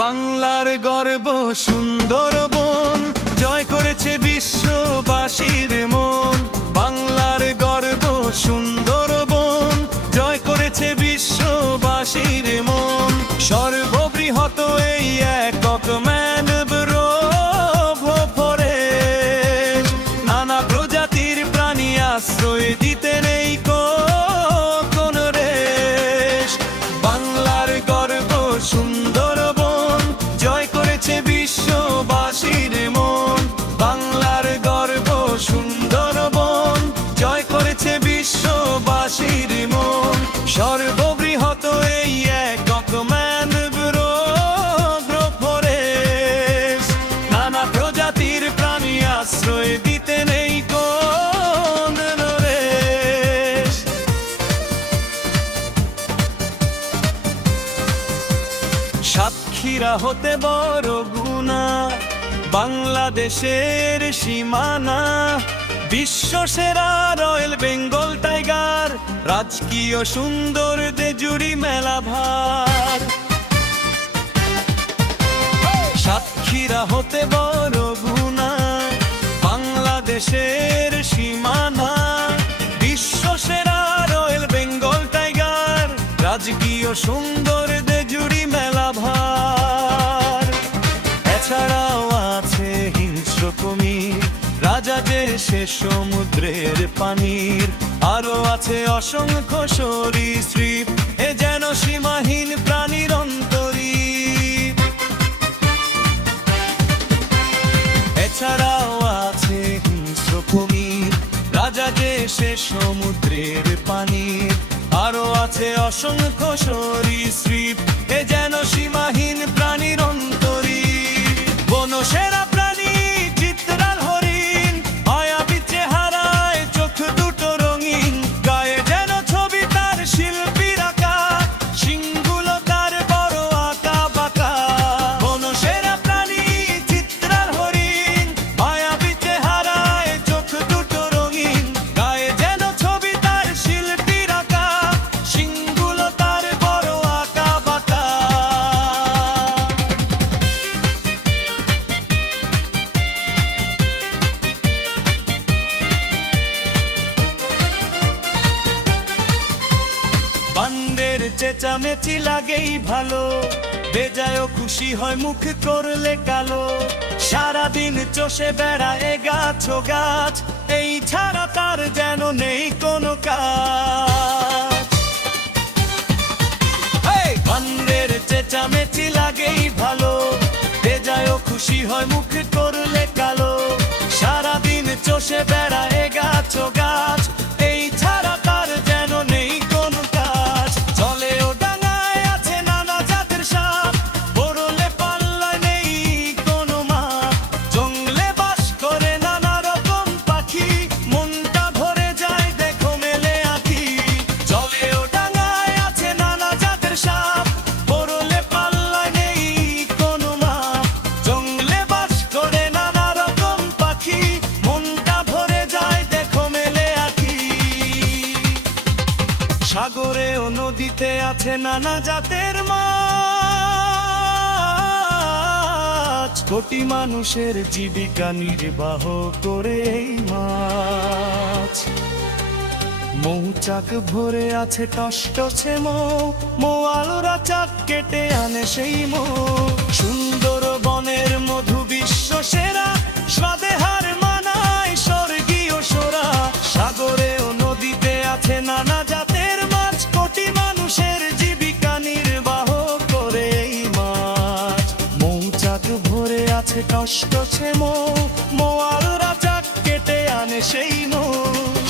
বাংলার গর্ব সুন্দরবন জয় করেছে বিশ্ববাসীর মন। বাংলার গর্ব সুন্দরবন জয় করেছে বিশ্ববাসীর মন। সর্ববৃহৎ এই একক ম্যানগ্রোভ ফরেস্ট, নানা প্রজাতির প্রাণী আশ্রয় দিতে নেই কোন রেশ। বাংলার গর্ব সুন্দরবন জয় করেছে বিশ্ববাসীর মন। বাংলার গর্ব সুন্দরবন জয় করেছে বিশ্ববাসীর মন। সর্ববৃহৎ এই একক ম্যানগ্রোভ ফরেস্ট, নানা প্রজাতির প্রাণী আশ্রয় দিতে নেই কোন রেশ। সাতক্ষীরা হতে বড় গুণা বাংলাদেশের সীমানা। বিশ্ব সেরা রয়্যাল বেঙ্গল টাইগার, রাজকীয় সুন্দর দেজুড়ি মেলা ভার। সাতক্ষীরা হতে বড় গুণা বাংলাদেশের সীমানা। বিশ্ব সেরা রয়্যাল বেঙ্গল টাইগার, রাজকীয় সুন্দর দেজুড়ি মেলা ভার। এছাড়াও আছে হিংস্র কুমির, রাজাদের সে সমুদ্রের পানির। আরো আছে অসংখ্য সরীসৃপ, এ যেন সীমাহীন প্রাণীর অন্তরীপ। এছাড়াও আছে হিংস্র কুমির, রাজাদের সে সমুদ্রের পানির। আরো আছে অসংখ্য সরীসৃপ, এ যেন সীমাহীন প্রাণীর অন্তরীপ। বনসেরা প্রাণী চিত্রাল হরিণ, মায়াবী চেহারায় চোখ দুটো রঙিন। গায়ে যেন ছবি তার শিল্পীর আঁকা, শিংগুলো তার বড় আঁকা বাঁকা। বনসেরা প্রাণী চিত্রাল হরিণ, মায়াবী চেহারায় চোখ দুটো রঙিন। গায়ে যেন ছবি তার শিল্পীর আঁকা, শিংগুলো তার বড় আঁকা বাঁকা। বান্দের চেঁচামেচি লাগেই ভালো, বেজায়ও খুশি হয় মুখ করলে কালো। সারাদিন চষে বেড়ায় গাছ ও গাছ, এই ছাড়া তার যেন নেই কোনো কাজ। বান্দের চেঁচামেচি লাগেই ভালো, বেজায়ও খুশি হয় মুখ করলে কালো। সারাদিন চষে বেড়ায় গাছ ও গাছ, এই ছাড়া তার যেন নেই কোনো কাজ। চলে ও ডাঙায় আছে নানা জাতের সাপ, বড়লে পাল্লায় নেই কোনো মাপ। জঙ্গলে বাস করে নানা রকম পাখি, মনটা ভরে যায় দেখো মেলে আঁখি। চলে ও ডাঙায় আছে নানা জাতের সাপ, বড়লে পাল্লায় নেই কোনো মাপ। জঙ্গলে বাস করে নানা রকম পাখি, মনটা ভরে যায় দেখো মেলে আঁখি। সাগরে ও নদীতে আছে নানা জাতের মাছ, কোটি মানুষের জীবিকা নির্বাহ করে এই মাছ। মৌচাক ভরে আছে টসটসে মৌয়ালরা চাক কেটে আনে সেই মৌ। সুন্দর বনের মধু বিশ্ব সেরা, স্বাদে হার মানায় স্বর্গীয় সোরা। সাগরে ও নদীতে আছে নানা জাতের মাছ, কোটি মানুষের জীবিকা নির্বাহ করে এই মাছ। মৌচাক ভরে আছে টসটসে মৌয়ালরা চাক কেটে আনে সেই মৌ।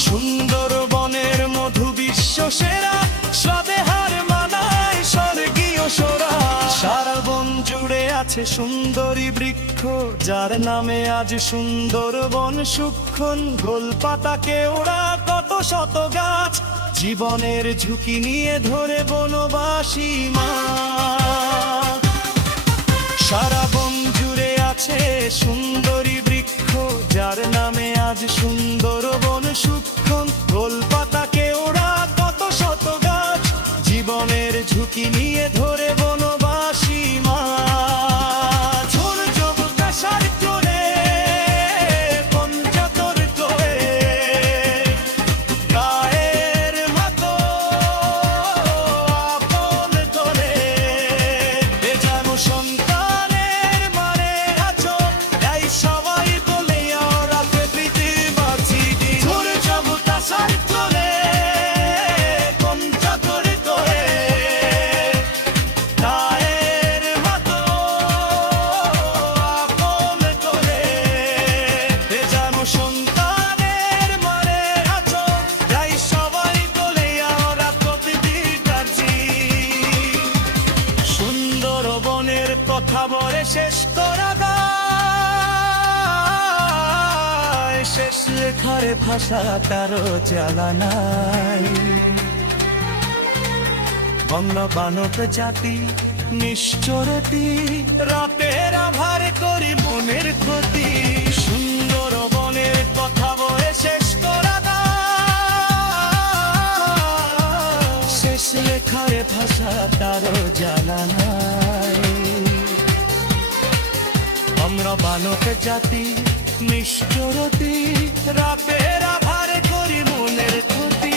সুন্দর বনের মধু বিশ্ব সেরা, স্বাদে হার মানায় স্বর্গীয় সোরা। সারা বন জুড়ে আছে সুন্দরী বৃক্ষ, যার নামে আজ সুন্দরবন সুক্ষণ। গোলপাতা কেওড়া কত শত গাছ, জীবনের ঝুঁকি নিয়ে ধরে বনবাসী মাছ। সারা বন জুড়ে আছে সুন্দরী বৃক্ষ, যার নামে আজ সুন্দরবন সুক্ষণ। গোলপাতা কেওড়া কত শত গাছ, জীবনের ঝুঁকি নিয়ে ধরে বনবাসী মাছ। কথা বলে শেষ করা দায়, শেষ লেখার ভাষা তারও জ্বালা নাই। বাংলা বানর জাতি নিশ্চরতি, রাতের আধার করি মনের ক্ষতি। সুন্দর বনের কথা বলে শেষ করা দায়, শেষ লেখার ভাষা তারও জানা নাই। আমরা বালক জাতি নিশ্চরতি, রাতের আধার করি মনের ক্ষতি।